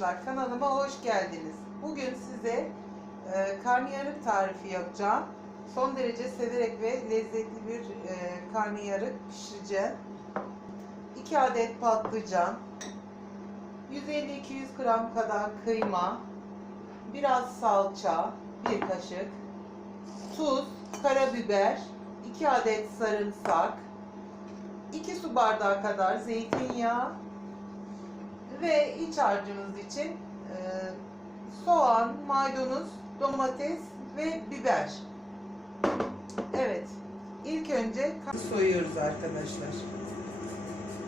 Arkadaşlar kanalıma hoş geldiniz. Bugün size e, karnıyarık tarifi yapacağım. Son derece severek ve lezzetli bir e, karnıyarık pişireceğim. 2 adet patlıcan, 150-200 gram kadar kıyma, biraz salça, 1 kaşık, tuz, karabiber, 2 adet sarımsak, 2 su bardağı kadar zeytinyağı, ve iç harcımız için e, soğan, maydanoz, domates ve biber. Evet. İlk önce soyuyoruz arkadaşlar.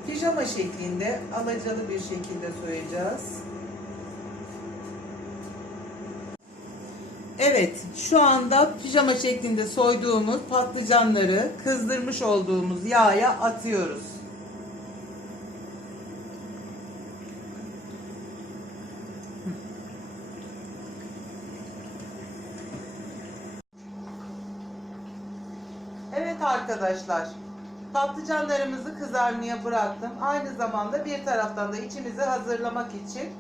Pijama şeklinde, alacalı bir şekilde soyacağız. Evet, şu anda pijama şeklinde soyduğumuz patlıcanları kızdırmış olduğumuz yağa atıyoruz. Evet arkadaşlar. Patlıcanlarımızı kızarmaya bıraktım. Aynı zamanda bir taraftan da içimizi hazırlamak için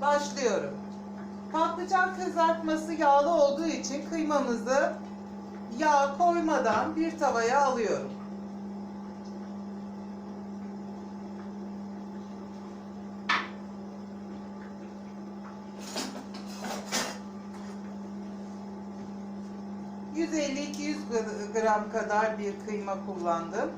başlıyorum. Patlıcan kızartması yağlı olduğu için kıymamızı yağ koymadan bir tavaya alıyorum. ...150-200 gram kadar bir kıyma kullandım.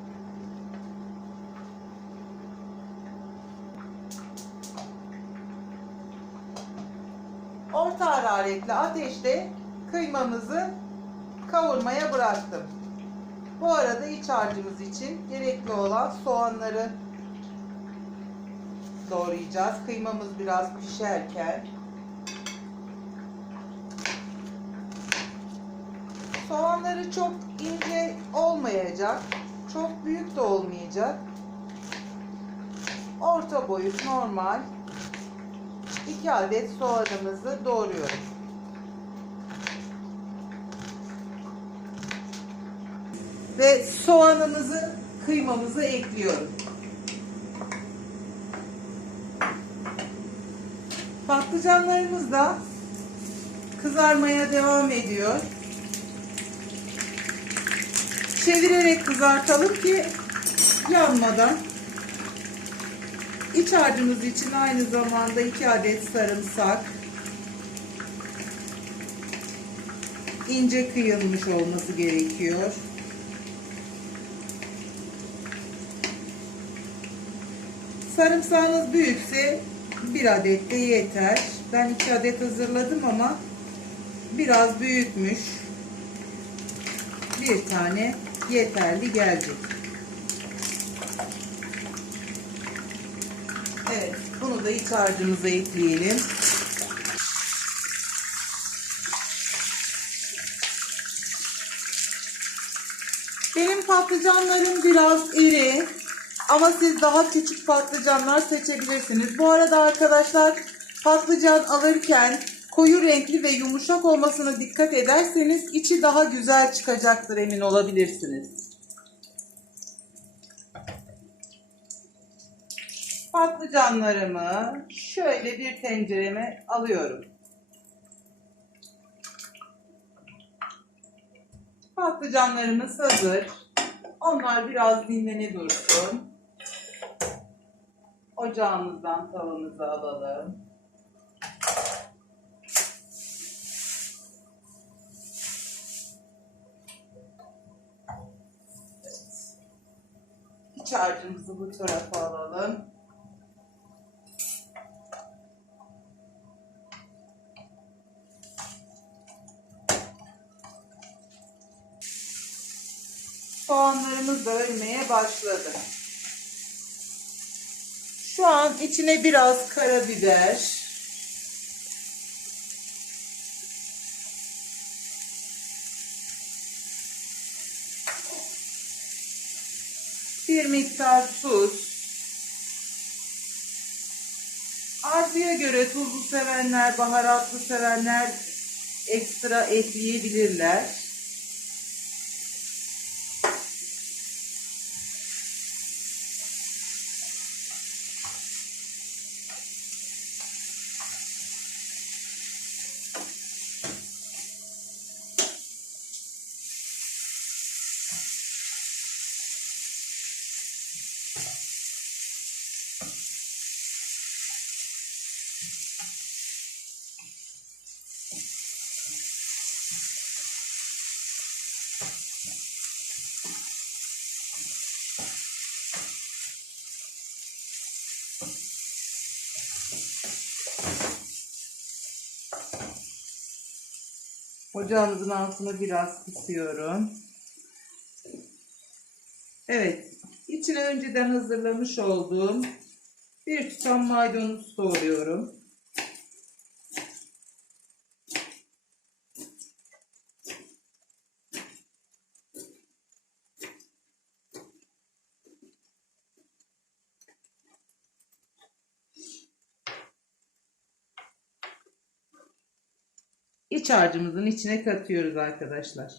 Orta hararetli ateşte kıymamızı kavurmaya bıraktım. Bu arada iç harcımız için gerekli olan soğanları doğrayacağız. Kıymamız biraz pişerken Soğanları çok ince olmayacak. Çok büyük de olmayacak. Orta boyut normal 2 adet soğanımızı doğruyorum. Ve soğanımızı, kıymamızı ekliyorum. Patlıcanlarımız da kızarmaya devam ediyor. Çevirerek kızartalım ki yanmadan. İç harcımız için aynı zamanda 2 adet sarımsak. ince kıyılmış olması gerekiyor. Sarımsağınız büyükse bir adet de yeter. Ben iki adet hazırladım ama biraz büyükmüş. Bir tane yeterli gelecek. Evet, bunu da iç harcımıza ekleyelim. Benim patlıcanlarım biraz iri ama siz daha küçük patlıcanlar seçebilirsiniz. Bu arada arkadaşlar patlıcan alırken koyu renkli ve yumuşak olmasına dikkat ederseniz içi daha güzel çıkacaktır emin olabilirsiniz. Patlıcanlarımı şöyle bir tencereme alıyorum. Patlıcanlarımız hazır. Onlar biraz dinlene dursun. Ocağımızdan tavamızı alalım. İç harcımızı bu tarafa alalım. Soğanlarımız da ölmeye başladı. Şu an içine biraz karabiber, Bir miktar tuz. Arzuya göre tuzlu sevenler, baharatlı sevenler ekstra ekleyebilirler. Ocağımızın altını biraz kısıyorum. Evet. içine önceden hazırlamış olduğum bir tutam maydanoz doğruyorum. İç harcımızın içine katıyoruz arkadaşlar.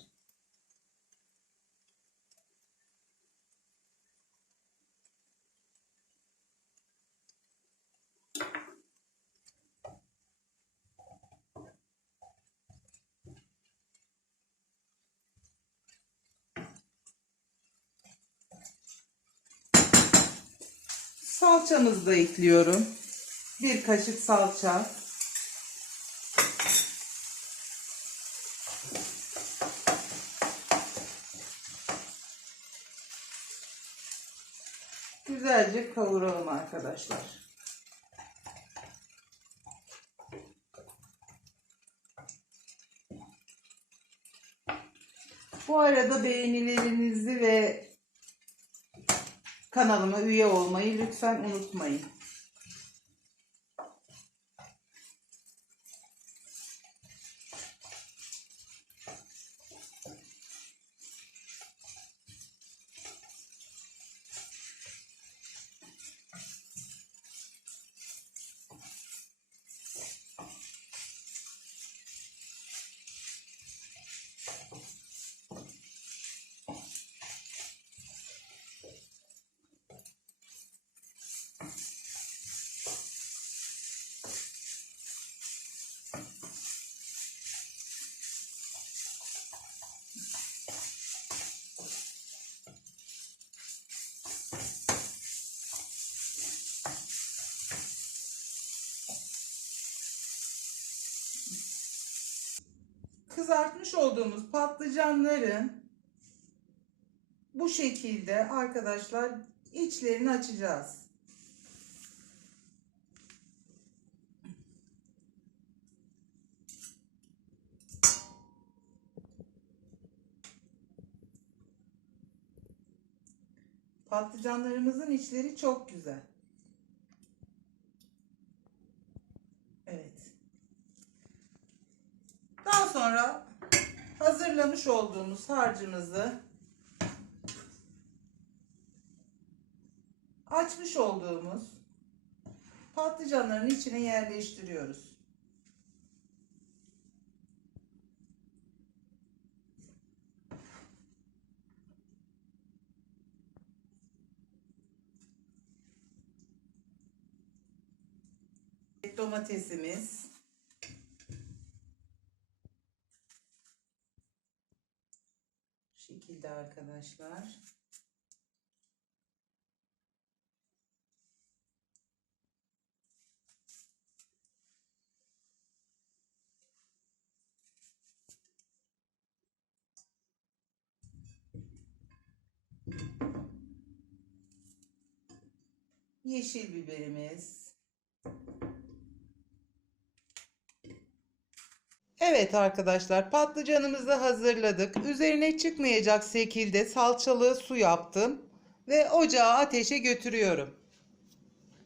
Salçamızı da ekliyorum. Bir kaşık salça. Güzelce kavuralım arkadaşlar. Bu arada beğenilerinizi ve kanalıma üye olmayı lütfen unutmayın. Kızartmış olduğumuz patlıcanların bu şekilde arkadaşlar içlerini açacağız. Patlıcanlarımızın içleri çok güzel. Evet. Daha sonra hazırlamış olduğumuz harcımızı açmış olduğumuz patlıcanların içine yerleştiriyoruz. Domatesimiz. Şekilde arkadaşlar. Yeşil biberimiz. Evet arkadaşlar patlıcanımızı hazırladık. Üzerine çıkmayacak şekilde salçalı su yaptım ve ocağı ateşe götürüyorum.